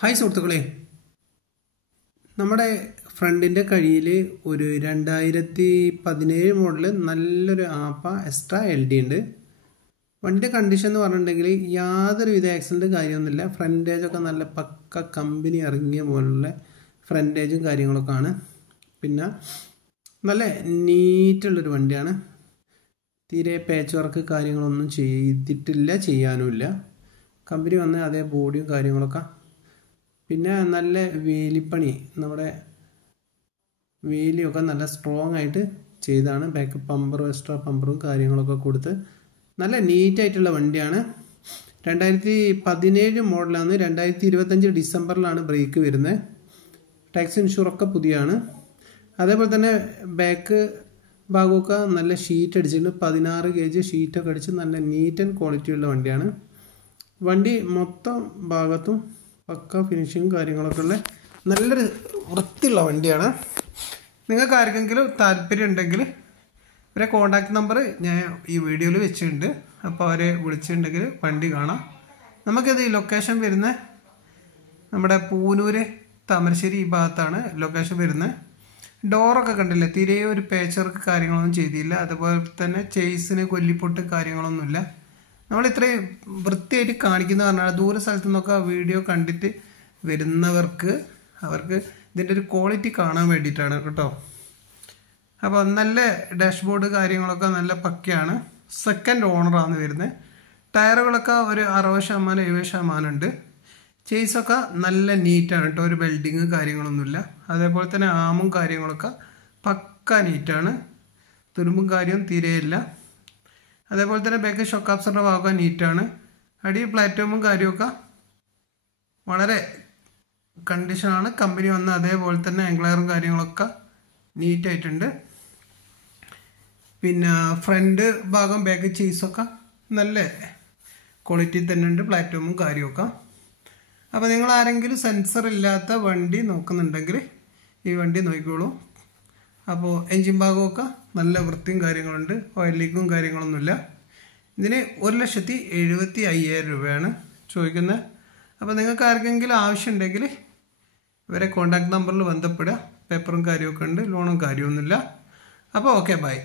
Hi സുഹൃത്തുക്കളെ, നമ്മുടെ ഫ്രണ്ടിൻ്റെ കയ്യിൽ ഒരു 2017 മോഡൽ നല്ലൊരു ആപ്പ എക്സ്ട്രാ LD ഉണ്ട്. വണ്ടിയുടെ കണ്ടീഷൻ എന്ന് പറഞ്ഞിട്ടുണ്ടെങ്കിൽ യാതൊരുവിധ ആക്സിഡൻറ്റ് കാര്യമൊന്നുമില്ല. ഫ്രണ്ടേജൊക്കെ നല്ല പക്ക കമ്പനി ഇറങ്ങിയ പോലുള്ള ഫ്രണ്ടേജും കാര്യങ്ങളൊക്കെ ആണ്. പിന്നെ നല്ല നീറ്റുള്ളൊരു വണ്ടിയാണ്. തീരെ പാച്ച് വർക്ക് കാര്യങ്ങളൊന്നും ചെയ്തിട്ടില്ല, ചെയ്യാനുമില്ല. കമ്പനി വന്ന അതേ ബോഡിയും കാര്യങ്ങളൊക്കെ. പിന്നെ നല്ല വേലിപ്പണി, നമ്മുടെ വേലിയൊക്കെ നല്ല സ്ട്രോങ് ആയിട്ട് ചെയ്താണ്. ബാക്ക് പമ്പറും എക്സ്ട്രാ പമ്പറും കാര്യങ്ങളൊക്കെ കൊടുത്ത് നല്ല നീറ്റായിട്ടുള്ള വണ്ടിയാണ്. 2017 മോഡലാണ്. 2025 ഡിസംബറിലാണ് ബ്രേക്ക് വരുന്നത്. ടാക്സ് ഇൻഷുറൊക്കെ പുതിയാണ്. അതേപോലെ തന്നെ ബാക്ക് ഭാഗമൊക്കെ നല്ല ഷീറ്റ് അടിച്ചിട്ടുണ്ട്. 16 kg ഷീറ്റൊക്കെ അടിച്ച് നല്ല നീറ്റ് ആൻഡ് ക്വാളിറ്റി ഉള്ള വണ്ടിയാണ്. വണ്ടി മൊത്തം ഭാഗത്തും പക്ക ഫിനിഷിങ് കാര്യങ്ങളൊക്കെ ഉള്ള നല്ലൊരു വൃത്തിയുള്ള വണ്ടിയാണ്. നിങ്ങൾക്ക് ആർക്കെങ്കിലും താല്പര്യം ഉണ്ടെങ്കിൽ ഇവരെ കോൺടാക്ട് നമ്പർ ഞാൻ ഈ വീഡിയോയിൽ വെച്ചിട്ടുണ്ട്. അപ്പോൾ അവരെ വിളിച്ചിട്ടുണ്ടെങ്കിൽ വണ്ടി കാണാം. നമുക്കിത് ലൊക്കേഷൻ വരുന്നത് നമ്മുടെ പൂനൂര് താമരശ്ശേരി ഈ ഭാഗത്താണ് ലൊക്കേഷൻ വരുന്നത്. ഡോറൊക്കെ കണ്ടില്ലേ, തീരെ ഒരു പേച്ചർക്ക് കാര്യങ്ങളൊന്നും ചെയ്തില്ല. അതുപോലെ തന്നെ ചേസിന് കൊല്ലിപ്പൊട്ട് കാര്യങ്ങളൊന്നുമില്ല. നമ്മൾ ഇത്രയും വൃത്തിയായിട്ട് കാണിക്കുന്ന പറഞ്ഞാൽ ദൂര സ്ഥലത്തു നിന്നൊക്കെ വീഡിയോ കണ്ടിട്ട് വരുന്നവർക്ക് അവർക്ക് ഇതിൻ്റെ ഒരു ക്വാളിറ്റി കാണാൻ വേണ്ടിയിട്ടാണ് കേട്ടോ. അപ്പോൾ നല്ല ഡാഷ്ബോർഡ് കാര്യങ്ങളൊക്കെ നല്ല പക്കയാണ്. സെക്കൻഡ് ഓണറാണ് വരുന്നത്. ടയറുകളൊക്കെ ഒരു 60% 70% ഉണ്ട്. ചേസൊക്കെ നല്ല നീറ്റാണ് കേട്ടോ. ഒരു വെൽഡിങ് കാര്യങ്ങളൊന്നുമില്ല. അതേപോലെ തന്നെ ആമും കാര്യങ്ങളൊക്കെ പക്ക നീറ്റാണ്. തുരുമ്പും കാര്യം തീരെയില്ല. അതേപോലെ തന്നെ ബാക്ക് ഷോക്ക് അബ്സറിൻ്റെ ഭാഗം നീറ്റാണ്. അടി പ്ലാറ്റ്ഫോമും കാര്യമൊക്കെ വളരെ കണ്ടീഷനാണ്. കമ്പനി വന്ന അതേപോലെ തന്നെ എംഗ്ലയറും കാര്യങ്ങളൊക്കെ നീറ്റായിട്ടുണ്ട്. പിന്നെ ഫ്രണ്ട് ഭാഗം ബാക്ക് ചേസൊക്കെ നല്ല ക്വാളിറ്റി തന്നെ ഉണ്ട്. പ്ലാറ്റ്ഫോമും കാര്യമൊക്കെ. അപ്പോൾ നിങ്ങൾ ആരെങ്കിലും സെൻസർ ഇല്ലാത്ത വണ്ടി നോക്കുന്നുണ്ടെങ്കിൽ ഈ വണ്ടി നോക്കിക്കോളൂ. അപ്പോൾ എൻജിൻ ഭാഗമൊക്കെ നല്ല വൃത്തിയും കാര്യങ്ങളുണ്ട്. ഓയിൽ ലീക്കും കാര്യങ്ങളൊന്നുമില്ല. ഇതിന് 1,75,000 രൂപയാണ് ചോദിക്കുന്നത്. അപ്പോൾ നിങ്ങൾക്ക് ആർക്കെങ്കിലും ആവശ്യമുണ്ടെങ്കിൽ ഇവരെ കോൺടാക്ട് നമ്പറിൽ ബന്ധപ്പെടുക. പേപ്പറും കാര്യമൊക്കെ ഉണ്ട്. ലോണും കാര്യമൊന്നുമില്ല. അപ്പോൾ ഓക്കെ, ബൈ.